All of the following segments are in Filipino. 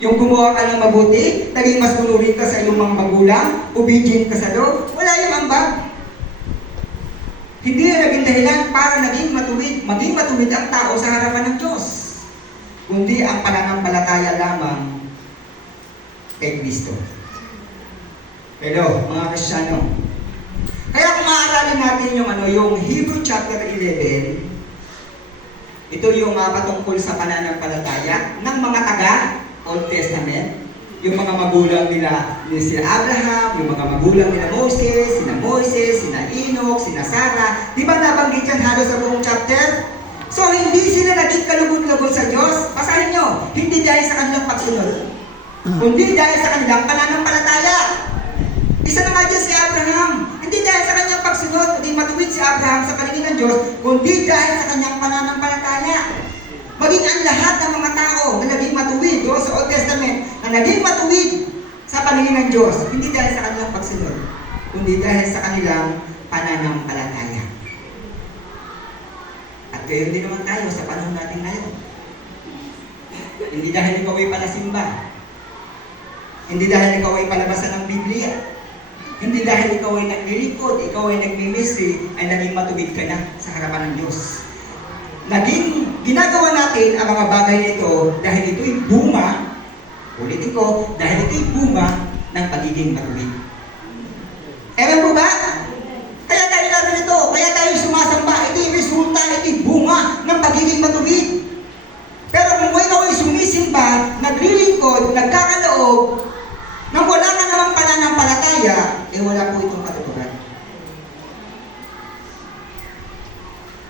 Yung gumawa ka ng mabuti, naging mas manurin ka sa iyong mga magulang, obedient ka sa Lord, wala yung ambag. Hindi na naging dahilan para maging matuwid ang tao sa harapan ng Diyos. Kundi ang pananampalataya lamang kay Kristo. Hello, mga Kristyano. Kaya kung maaralin natin yung Hebrew chapter 11, ito yung patungkol sa pananampalataya ng mga taga Old Testament, yung mga magulang nila, sina Abraham, yung mga magulang nila Moses, sina Enoch, sina Sarah. Di ba nabanggit yan halos sa buong chapter? So, hindi sila naging kalugod-lugod sa Diyos. Basahin nyo, hindi dahil sa kanilang pagsunod, kundi dahil sa kanilang pananampalataya. Isa na nga dyan si Abraham. Hindi dahil sa kanyang pagsunod, hindi matuwid si Abraham sa paningin ng Diyos, kundi dahil sa kanyang pananampalataya. Maging ang lahat ng mga tao na naging matuwid doon sa Old Testament, na naging matuwid sa paningin ng Diyos, hindi dahil sa kanilang pagsunod, kundi dahil sa kanilang pananampalataya. At gayon din naman tayo sa panahon natin ngayon. Hindi dahil ikaw ay palasimba, hindi dahil ikaw ay palabasan ng Biblia, hindi dahil ikaw ay naglilingkod, ikaw ay nagmi-ministry, ay naging matuwid ka na sa harapan ng Diyos. Ginagawa natin ang mga bagay nito dahil ito'y bunga, ulitin ko, dahil ito'y bunga ng pagiging matuwid. Ewan po ba? Kaya tayo natin ito, kaya tayo sumasamba, ito'y resulta, ito'y bunga ng pagiging matuwid. Pero kung ikaw ay sumisimba, naglilingkod, nagkakaloob, nang wala ka namang pananampalataya, wala po itong katuturan.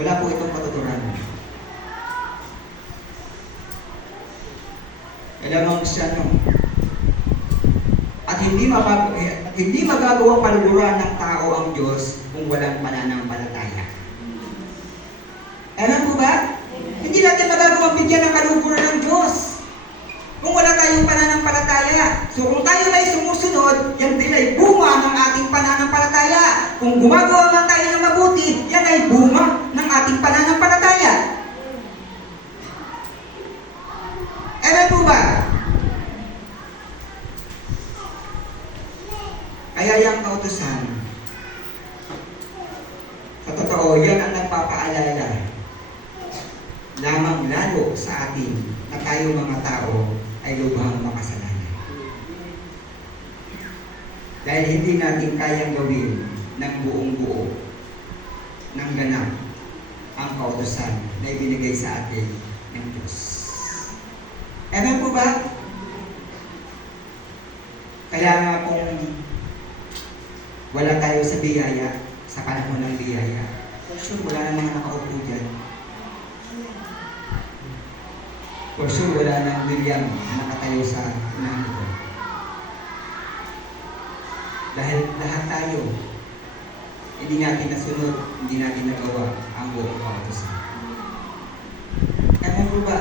Wala po itong katuturan. Alam mo, Kristyano, at hindi magagawang paluluran ng tao ang Diyos kung walang pananampalataya. Alam mo ba? Hindi natin magagawang bigyan ng kaluburan ng Diyos kung wala tayong pananampalataya. So kung tayo ay sumusunod, yan din ay bunga ng ating pananampalataya. Kung gumagawa man tayo ng mabuti, yan ay bunga ng ating pananampalataya. Alam po ba? Kaya yung kautusan, sa totoo, yan ang nagpapaalala lamang lalo sa atin na tayo mga tao ay lubhang makasalanan. Dahil hindi natin kayang gawin ng buong buo, ng ganap, ang kautusan na ibinigay sa atin ng Diyos. Ewan po ba? Kaya nga kung wala tayo sa biyaya, sa panahon ng biyaya, sure, wala namang nakaupo dyan. For sure, wala nang William na nakatayo sa unahan ko. Dahil lahat tayo, hindi natin nasunod, hindi natin nagawa ang buong kautusan. Ewan po ba?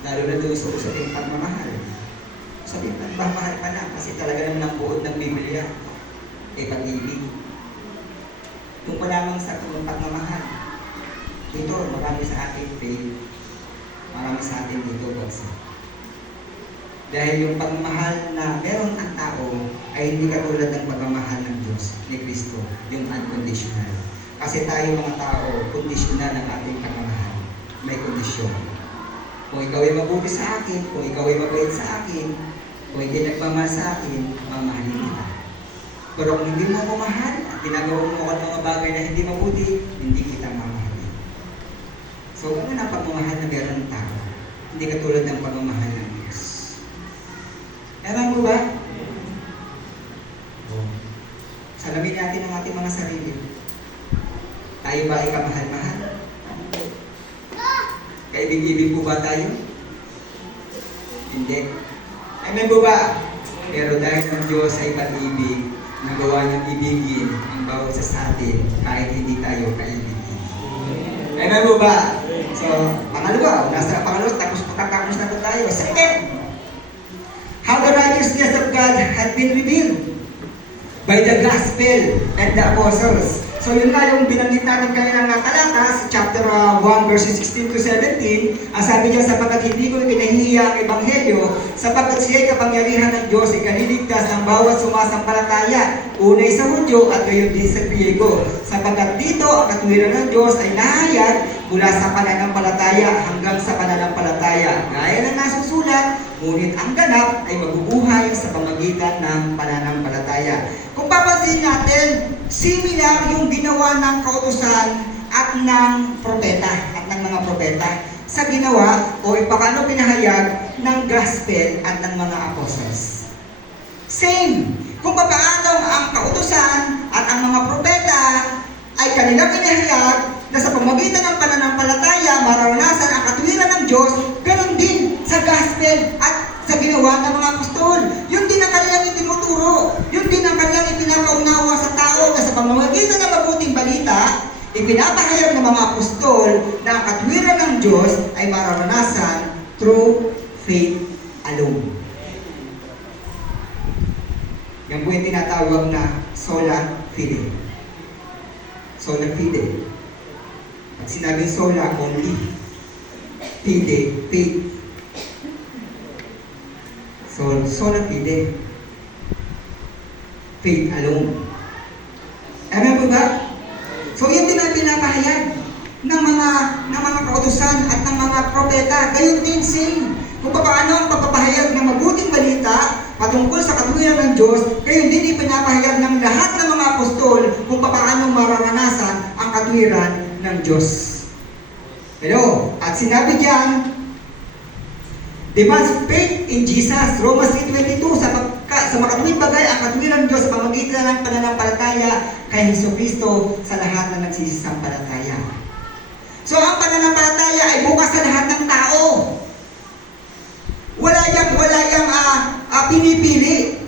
Lalo na doon sa usaping pagmamahal. Usaping pagmamahal pa na, kasi talaga naman ang buod ng Biblia ay pag-ibig. Kung pa lamang sa pagmamahal, dito, marami sa ating faith, marami sa atin dito bagsak. Dahil yung pagmamahal na meron ang tao ay hindi katulad ng pagmamahal ng Diyos ni Kristo, yung unconditional. Kasi tayo mga tao, conditional ang ating pagmamahal. May kondisyon. Kung ikaw ay mabuti sa akin, kung ikaw ay mabait sa akin, kung hindi nagmamahal sa akin, mamahalin kita. Pero kung hindi mo ako mahal at ginagawa mo ako ng mga bagay na hindi mabuti, hindi kita mamahalin. So, ano na pagmamahal na meron ng tao? Hindi katulad ng pagmamahal ng Diyos. Ewan mo ba? Salamin natin ang ating mga sarili. Tayo ba ay kamahal-mahal? Kaibig-ibig po ba tayo? Hindi. Amen po ba? Pero dahil ang Diyos ay pag-ibig, nagawa niyang ibigin ang bawat isa sa atin kahit hindi tayo kaibig-ibig. Amen po ba? So, pangalawa, tapos pagkatapos na po tayo. Second, how the righteousness of God had been revealed by the gospel and the apostles. So yun nga yung binanggit natin kanina nga talata sa chapter 1 verses 16 to 17. Ang sabi niya, sapagkat hindi ko pinahihiya ang ebanghelyo, sapagkat siya'y kapangyarihan ng Diyos, ikaliligtas ng bawat sumasampalataya, unay sa Hudyo at gayon din sa Griego. Sapagkat dito ang katuwiran ng Diyos ay nahayag mula sa pananampalataya hanggang sa pananampalataya. Gaya ng nasusulat, ngunit ang ganap ay mabubuhay sa pamagitan ng pananampalataya. Kung papansin natin, similar yung ginawa ng kautusan at ng propeta at ng mga propeta sa ginawa o paano pinahayag ng gospel at ng mga apostles. Same. Kung paano ang kautusan at ang mga propeta ay kanilang pinahayag na sa pamagitan ng pananampalataya mararanasan ang katuwiran ng Diyos, ganoon din sa gospel at sa ginawa ng mga apostol. Yun din ang kanilang itinuturo. Yun din ang kanilang ipinapaunawa sa tao na sa pamamagitan ng mabuting balita, ipinapahayag ng mga apostol na ang katuwiran ng Diyos ay mararanasan through faith alone. Yan po yung tinatawag na sola fide. Sola fide. At sinabing sola, only. Fide, faith. So, sola fide. Faith alone. Alam po ba? So, yun din ang pinapahayag ng mga kautusan at ng mga propeta. Gayon din same. Kung paano ang pagpapahayag ng mabuting balita patungkol sa katuwiran ng Diyos, gayon din ipinapahayag ng lahat ng mga apostol kung paano mararanasan ang katuwiran ng Diyos. Hello? At sinabi diyan, demands faith in Jesus. Romans 3:22, sa makatuwid bagay ang katuwiran ng Diyos sa pamamagitan ng pananampalataya kay Jesucristo sa lahat na nagsisisampalataya. So ang pananampalataya ay bukas sa lahat ng tao. Wala yang pinipili.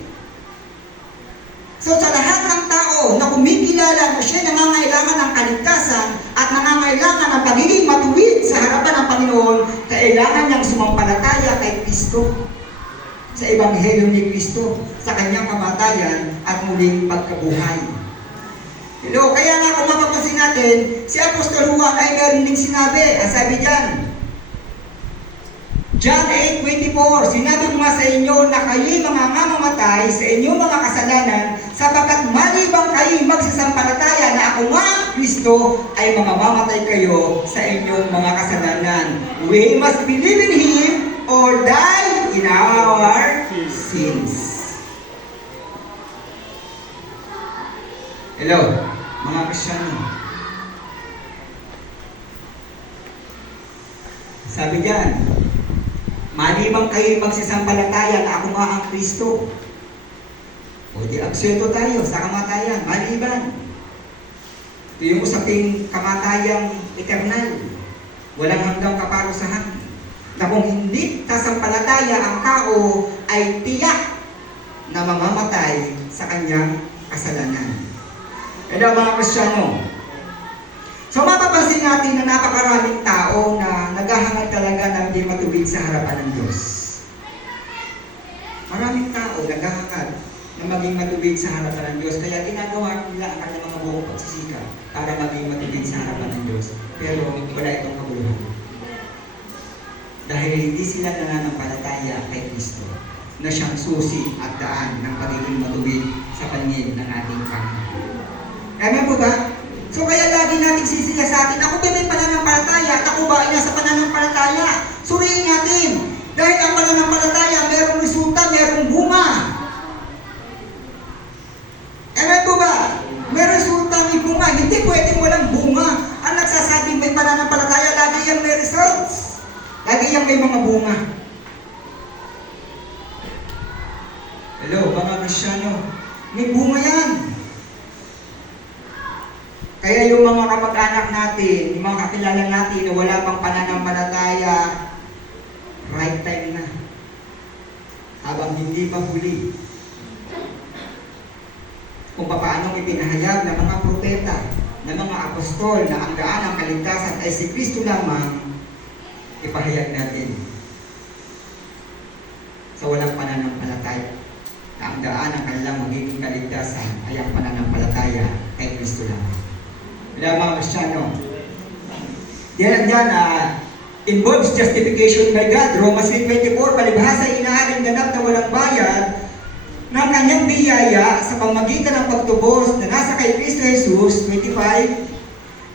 So sa lahat ng tao na kumikilala na siya nangangailangan ng kaligtasan at nangangailangan ng pagiging matuwid sa harapan ng Panginoon, kailangan niyang sumampalataya kay Kristo, sa Ebanghelyo ni Kristo, sa kanyang kamatayan at muling pagkabuhay. Hello, kaya nga kung mapapansin natin, si Apostol Juan ay meron ding sinabi, ang sabi diyan, John 8:24, sinabi ko nga sa inyo na kayo'y mga mamamatay sa inyong mga kasalanan, sapagkat malibang kayo'y magsasampalataya na ako nga ang Kristo, ay mamamatay kayo sa inyong mga kasalanan. We must believe in Him or die in our sins. Hello, mga Kristiyano. Sabi diyan, malibang kayo magsasampalataya na ako nga ang Kristo. O di absuelto tayo sa kamatayan, maliban. Ito yung usaping kamatayang eternal. Walang hanggang kaparusahan. Na kung hindi sasampalataya ang tao ay tiyak na mamamatay sa kanyang kasalanan. Kaya mga Kristiyano, so mapapansin natin na napakaraming tao na naghahangad talaga na hindi matuwid sa harapan ng Diyos. Maraming tao naghahangad na maging matuwid sa harapan ng Diyos. Kaya ginagawa nila ang kanilang mga buong pagsisikap para maging matuwid sa harapan ng Diyos. Pero wala itong kabuluhan. Dahil hindi sila nananampalataya kay Kristo na siyang susi at daan ng pagiging matuwid sa paningin ng ating Panginoon. Amen po ba? So kaya lagi nating sisiya sa atin, ako ba may pananampalataya at ako ba ay nasa pananampalataya? Suriin natin. Dahil ang pananampalataya, merong resulta, merong bunga. Amen po ba? Merong resulta, may bunga. Hindi pwedeng walang bunga. Ang nagsasabing may pananampalataya, lagi yung may results. Lagi yung may mga bunga. Hello, mga Kristiyano. May bunga yan. Kaya yung mga kapag-anak natin, yung mga kakilala natin na wala pang pananampalataya, right time na. Habang hindi pa huli. Kung paano ipinahayag ng mga propeta, ng mga apostol na ang daan ng kaligtasan ay si Kristo lamang, ipahayag natin. Sa walang pananampalataya, na ang daan ng kanilang magiging kaligtasan ay ang pananampalataya kay Kristo lamang. Wala mga Kristyano. Diyan, involves justification by God. Romans 3:24, palibhasa inaaring ganap na walang bayad ng kanyang biyaya sa pamagitan ng pagtubos na nasa kay Kristo Jesus, 25,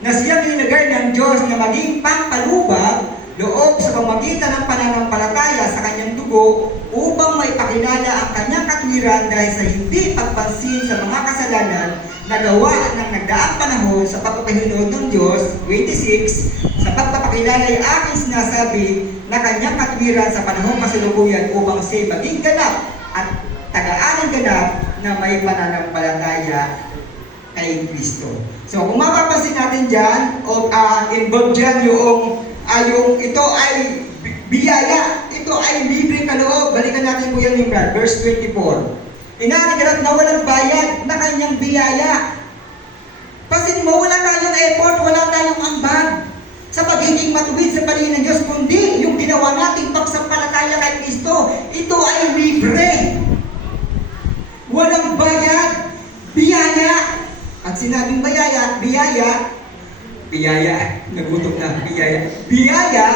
na siya nilagay ng Diyos na maging pampalubag loob sa pamagitan ng pananampalataya sa kanyang dugo upang maipakilala ang kanyang katwiran dahil sa hindi pagpansin sa mga kasalanan na gawa ng nagdaang panahon sa pagpapahinod ng Diyos, 26, sa pagpapakilala ay aking sinasabi na kanyang katwiran sa panahong kasalukuyan upang siya maging ganap at tagaan ganap na may pananampalataya kay Kristo. So kung mapapansin natin dyan, involved dyan yung ito ay biyaya, ito ay libre kaloob. Balikan natin po yan yung verse 24. Inaanigalat na walang bayad na kanyang biyaya. Pasin mo, wala tayong effort, wala tayong ambag sa pagiging matuwid sa paningin ng Diyos, kundi yung ginawa nating pagsampalataya kay Kristo, ito ay libre. Walang bayad, biyaya. At sinabing biyaya, nagutom na, biyaya,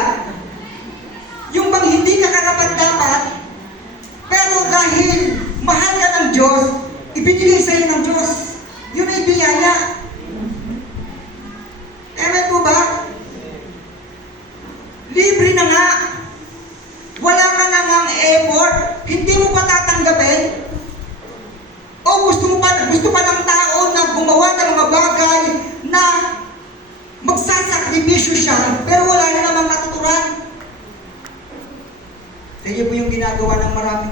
yung bang hindi ka karapat-dapat, pero dahil mahal ka ng Diyos, ibinigay sa'yo ng Diyos. Yun ay biyaya. Amen po ba? Libre na nga. Wala ka na ngang effort, hindi mo pa tatanggapin. O gusto pa ng tao na gumawa ng mga bagay na magsasakripisyo siya, pero wala na namang katuturan. Sa iyo po yung ginagawa ng marami.